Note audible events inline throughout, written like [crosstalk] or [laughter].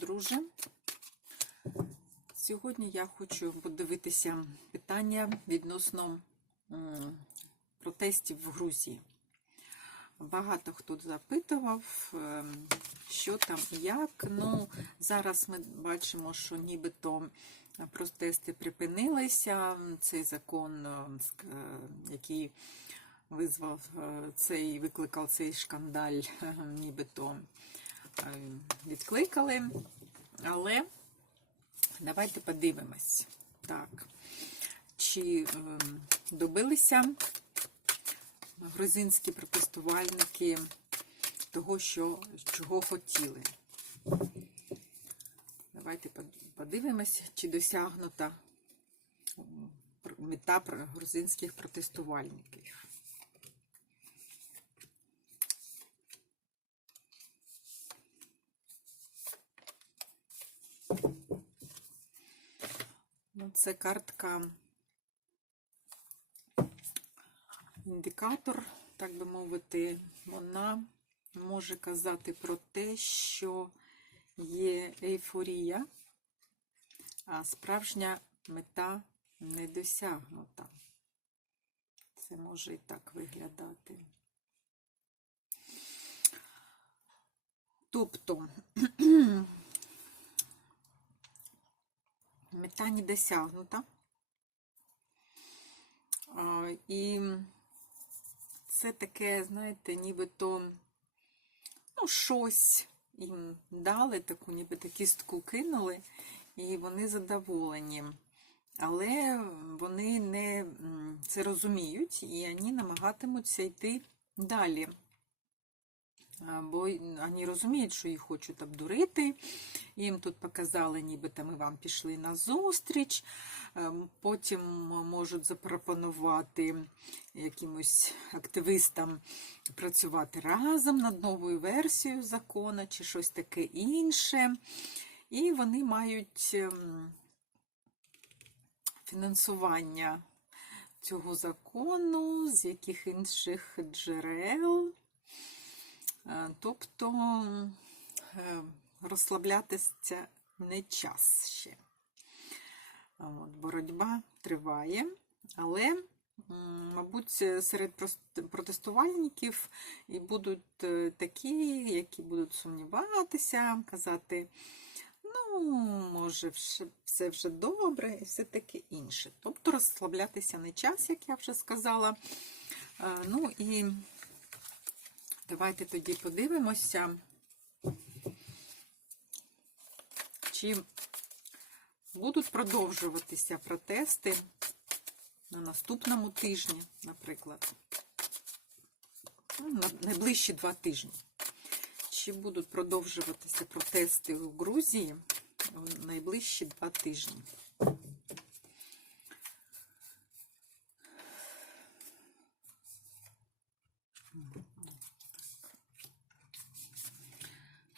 друже. Сьогодні я хочу подивитися питання відносно протестів в Грузії. Багато хто запитував, ем, що там і як. Ну, зараз ми бачимо, що нібито протести припинилися. Цей закон, е, е, який визвав е, цей, викликав цей шкандаль, [laughs] нібито відкликали. Але давайте подивимось, так, чи е, добилися грузинські протестувальники того, що, чого хотіли. Давайте подивимось, чи досягнута мета грузинських протестувальників. Ну, це картка індикатор, так би мовити, вона може казати про те, що є ейфорія, а справжня мета не досягнута. Це може і так виглядати. Тобто [clears throat] мета не досягнута. І це таке, знаєте, нібито ну, щось їм дали, таку, ніби кістку кинули, і вони задоволені. Але вони не це розуміють і вони намагатимуться йти далі. Бо вони розуміють, що їх хочуть обдурити. Їм тут показали, нібито ми вам пішли на зустріч. Ем, Потім можуть запропонувати якимось активистам працювати разом над новою версією закону чи щось таке інше. І вони мають ем, фінансування цього закону, з яких інших джерел. Е, Тобто е, розслаблятися не час ще. От, боротьба триває, але, мабуть, серед протестувальників і будуть е, такі, які будуть сумніватися, казати, ну, може, все вже добре, і все таке інше. Тобто розслаблятися не час, як я вже сказала. Ну і давайте тоді подивимося, чи будуть продовжуватися протести на наступному тижні, наприклад. Ну, На найближчі два тижні. Чи будуть продовжуватися протести у Грузії в найближчі два тижні?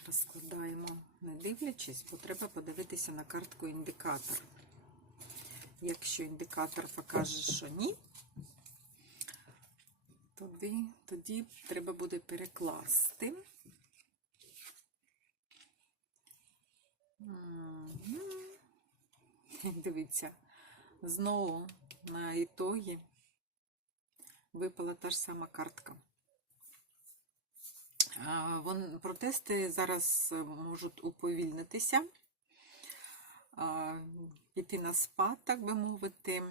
Розкладаємо, не дивлячись, треба подивитися на картку індикатор. Якщо індикатор покаже, що ні, тоді, тоді треба буде перекласти. Дивіться, знову на ітогі випала та ж сама картка. Вон, протести зараз е, можуть уповільнитися, піти на спад, так би мовити.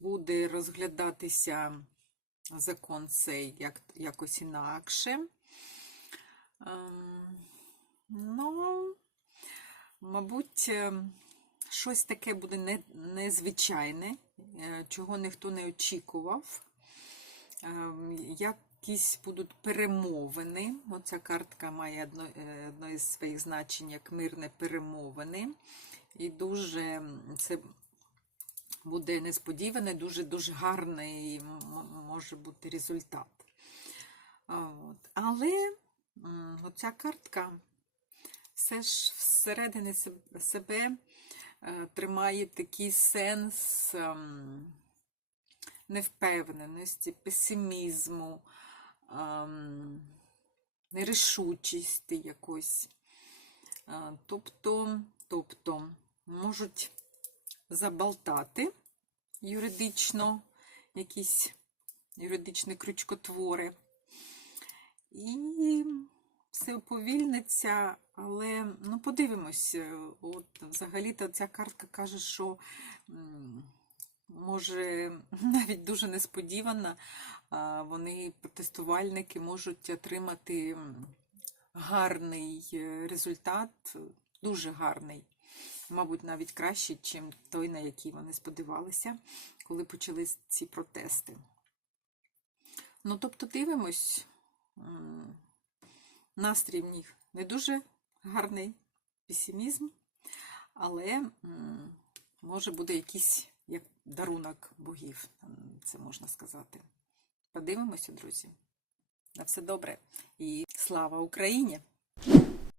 Буде розглядатися закон цей як, якось інакше. Ну, мабуть, е, щось таке буде не- незвичайне, е, чого ніхто не очікував. Ем, Якісь будуть перемовини. Оця картка має е, одно із своїх значень як мирне перемовини. І дуже це буде несподіваний, дуже-дуже гарний може бути результат. От. Але оця картка все ж всередині себе е, тримає такий сенс ем, невпевненості, песимізму, нерішучості якось. Тобто, тобто можуть забалтати юридично якісь юридичні крючкотвори. І все уповільниться, але ну, подивимось. От, взагалі-то ця картка каже, що може [laughs] навіть дуже несподівано вони, протестувальники, можуть отримати гарний е, результат, дуже гарний. Мабуть, навіть кращий, ніж той, на який вони сподівалися, коли почались ці протести. Ну, тобто, дивимось, настрій в них не дуже гарний песимізм, але може буде якийсь як дарунок богів, це можна сказати. Подивимося, друзі. На все добре і слава Україні!